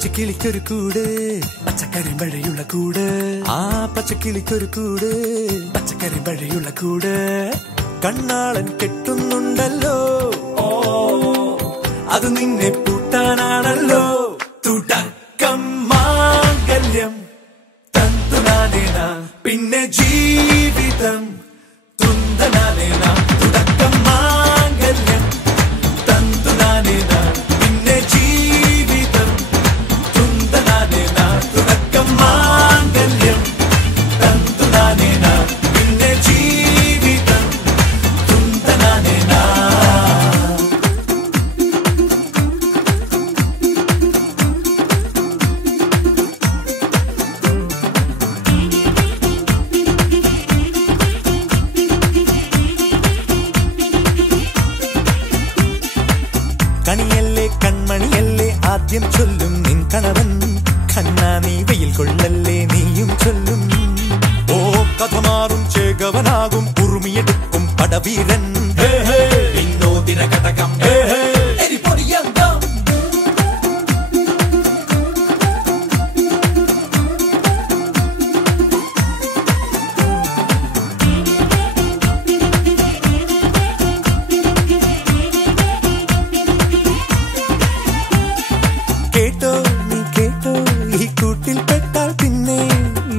പച്ചക്കിളിക്കൊരു കൂട് പച്ചക്കരിമ്പഴയുള്ള കൂട് ആ പച്ചക്കിളിക്കൊരു കൂട് പച്ചക്കരിമ്പഴയുള്ള കൂട് കണ്ണാളൻ കെട്ടുന്നുണ്ടല്ലോ അത് നിന്നെ പൂട്ടാനാണല്ലോ തുടക്കം മാംഗല്യം തന്തുനാനേന പിന്നെ ജീവിതം തുന്തനാനേന തുടക്കം മാംഗല്യം തന്തുനാനേന പിന്നെ ജീവിതം തുന്തനാനേന തുടക്കം മാംഗല്യം തന്തുനാനേന പിന്നെ ജീവിതം തുന്തനാനേന കണിയല്ലേ കൺമണിയല്ലേ ആദ്യം ചൊല്ലും നിൻ കണവൻ കണ്ണാ നീ വെയിൽ കൊള്ളല്ലേ നീയും ചൊല്ലും ഓ കഥ മാറും ചേകവനാകും ഉറുമിയെടുക്കും പടവീരൻ വിനോദിന കടകം എരിപൊടിയന്തം കേട്ടോ നീ കേട്ടോ ഈ കൂട്ടിൽ പെട്ടാൽ പിന്നെ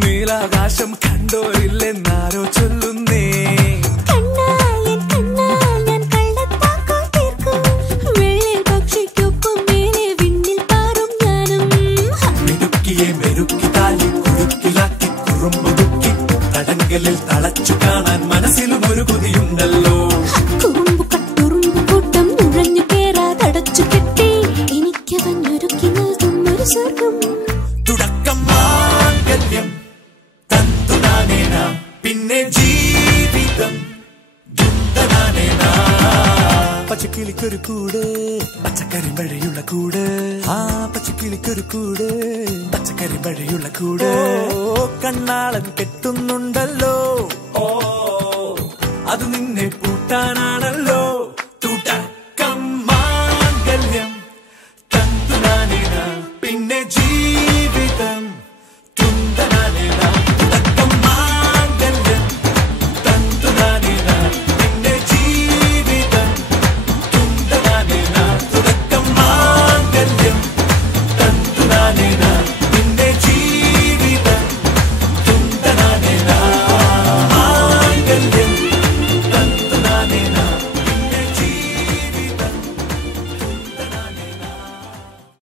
നീലാകാശം കണ്ടോരില്ലെന്നാരോ ചൊല്ലുന്നേ മെരുക്കി താലി കുരുക്കിലാക്കി കുറുമ്പുതുക്കി തടങ്കലിൽ തളച്ചു കാണാൻ മനസ്സിലും ഒരു കൊതിയുണ്ടല്ലോ തുടക്കം മാംഗല്യം തന്തുനാനേന പിന്നെ ജീവിതം ദുന്തനാനേന പച്ചക്കിളിക്കൊരു കൂട് പച്ചക്കരിമ്പഴയുള്ള കൂട് ആ പച്ചക്കിളിക്കൊരു കൂട് പച്ചക്കരിമ്പഴയുള്ള കൂട് കണ്ണാളൻ കെട്ടുന്നുണ്ടല്ലോ അത് നിന്നെ പൂട്ടാനാണല്ലോ തുടക്കം മാംഗല്യം തന്തുനാനേന പിന്നെ ജീവിതം തുന്തനാനേന തുടക്കം മാംഗല്യം തന്തുനാനേന പിന്നെ ജീവിതം തുന്തനാനേന തുടക്കം മാംഗല്യം തന്തുനാനേന